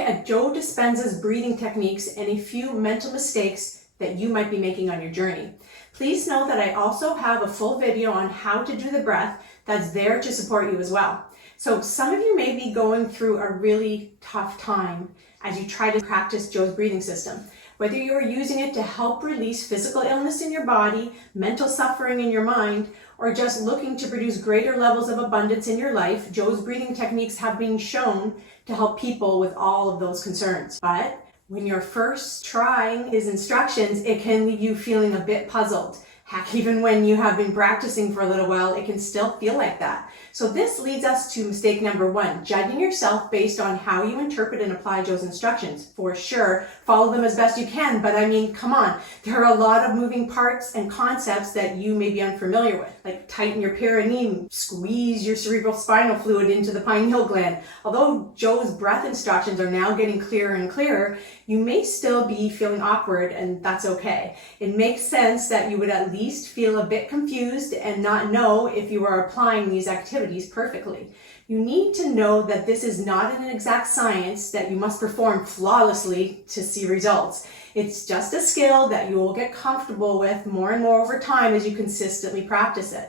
at Joe Dispenza's breathing techniques and a few mental mistakes that you might be making on your journey. Please know that I also have a full video on how to do the breath that's there to support you as well. So some of you may be going through a really tough time as you try to practice Joe's breathing system. Whether you are using it to help release physical illness in your body, mental suffering in your mind, or just looking to produce greater levels of abundance in your life, Joe's breathing techniques have been shown to help people with all of those concerns. But when you're first trying his instructions, it can leave you feeling a bit puzzled. Heck, even when you have been practicing for a little while, it can still feel like that. So this leads us to mistake number 1, judging yourself based on how you interpret and apply Joe's instructions. For sure, follow them as best you can, but I mean, come on. There are a lot of moving parts and concepts that you may be unfamiliar with, like tighten your perineum, squeeze your cerebral spinal fluid into the pineal gland. Although Joe's breath instructions are now getting clearer and clearer, you may still be feeling awkward, and that's okay. It makes sense that you would at least feel a bit confused and not know if you are applying these activities perfectly. You need to know that this is not an exact science that you must perform flawlessly to see results. It's just a skill that you will get comfortable with more and more over time as you consistently practice it.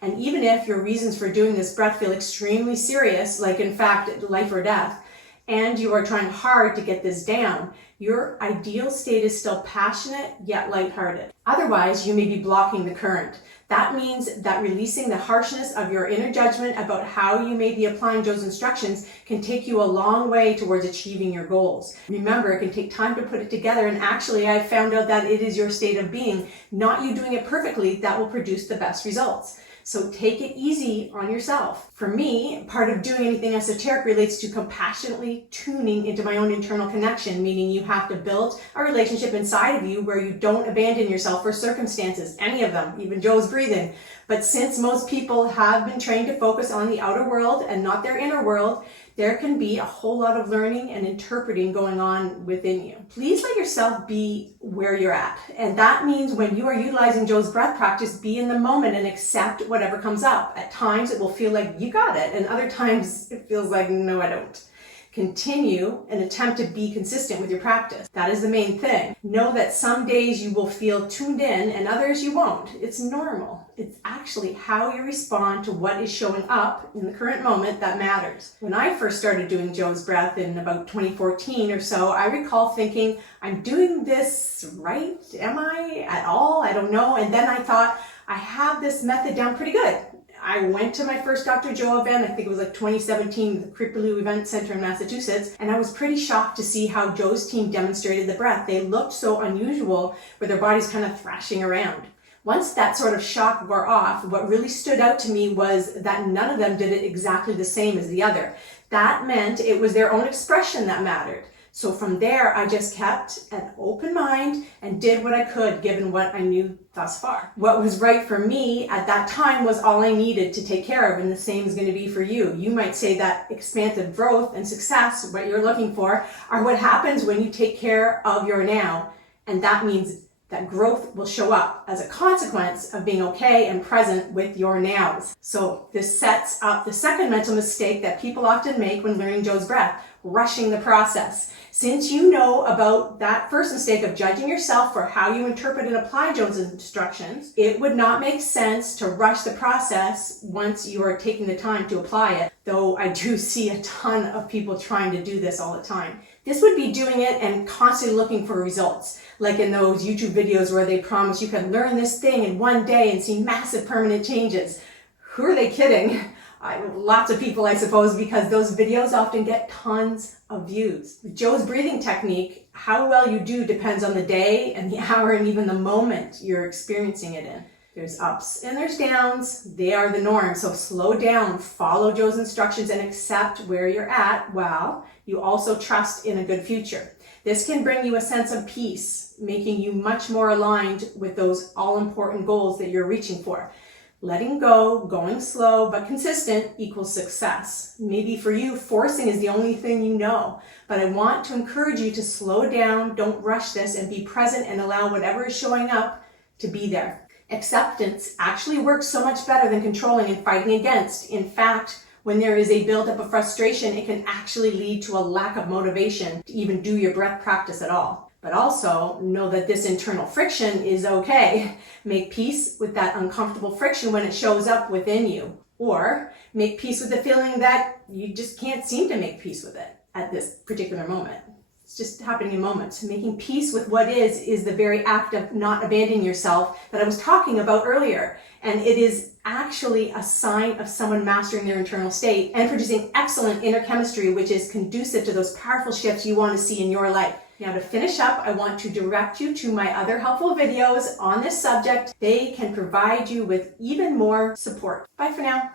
And even if your reasons for doing this breath feel extremely serious, like in fact life or death, and you are trying hard to get this down, your ideal state is still passionate yet lighthearted. Otherwise, you may be blocking the current. That means that releasing the harshness of your inner judgment about how you may be applying Joe's instructions can take you a long way towards achieving your goals. Remember, it can take time to put it together, and actually I found out that it is your state of being, not you doing it perfectly, that will produce the best results. So take it easy on yourself. For me, part of doing anything esoteric relates to compassionately tuning into my own internal connection, meaning you have to build a relationship inside of you where you don't abandon yourself for circumstances, any of them, even Joe's breathing. But since most people have been trained to focus on the outer world and not their inner world, there can be a whole lot of learning and interpreting going on within you. Please let yourself be where you're at. And that means when you are utilizing Joe's breath practice, be in the moment and accept whatever comes up. At times it will feel like you got it, and other times it feels like, no, I don't. Continue and attempt to be consistent with your practice. That is the main thing. Know that some days you will feel tuned in and others you won't. It's normal. It's actually how you respond to what is showing up in the current moment that matters. When I first started doing Joe's breath in about 2014 or so, I recall thinking, I'm doing this right? Am I at all? I don't know. And then I thought, I have this method down pretty good. I went to my first Dr. Joe event, I think it was like 2017, the Kripalu Event Center in Massachusetts, and I was pretty shocked to see how Joe's team demonstrated the breath. They looked so unusual with their bodies kind of thrashing around. Once that sort of shock wore off, what really stood out to me was that none of them did it exactly the same as the other. That meant it was their own expression that mattered. So from there, I just kept an open mind and did what I could given what I knew thus far. What was right for me at that time was all I needed to take care of, and the same is going to be for you. You might say that expansive growth and success, what you're looking for, are what happens when you take care of your now, and that means that growth will show up as a consequence of being okay and present with your nows. So this sets up the second mental mistake that people often make when learning Joe's breath, rushing the process. Since you know about that first mistake of judging yourself for how you interpret and apply Joe's instructions, it would not make sense to rush the process once you are taking the time to apply it, though I do see a ton of people trying to do this all the time. This would be doing it and constantly looking for results, like in those YouTube videos where they promise you can learn this thing in one day and see massive permanent changes. Who are they kidding? Lots of people, I suppose, because those videos often get tons of views. With Joe's breathing technique, how well you do depends on the day and the hour and even the moment you're experiencing it in. There's ups and there's downs. They are the norm. So slow down, follow Joe's instructions, and accept where you're at while you also trust in a good future. This can bring you a sense of peace, making you much more aligned with those all-important goals that you're reaching for. Letting go, going slow but consistent equals success. Maybe for you, forcing is the only thing you know, but I want to encourage you to slow down, don't rush this, and be present and allow whatever is showing up to be there. Acceptance actually works so much better than controlling and fighting against. In fact, When there is a buildup of frustration, it can actually lead to a lack of motivation to even do your breath practice at all. But also know that this internal friction is okay. Make peace with that uncomfortable friction when it shows up within you. Or make peace with the feeling that you just can't seem to make peace with it at this particular moment. It's just happening in moments. Making peace with what is the very act of not abandoning yourself that I was talking about earlier. And it is actually a sign of someone mastering their internal state and producing excellent inner chemistry, which is conducive to those powerful shifts you want to see in your life. Now, to finish up, I want to direct you to my other helpful videos on this subject. They can provide you with even more support. Bye for now.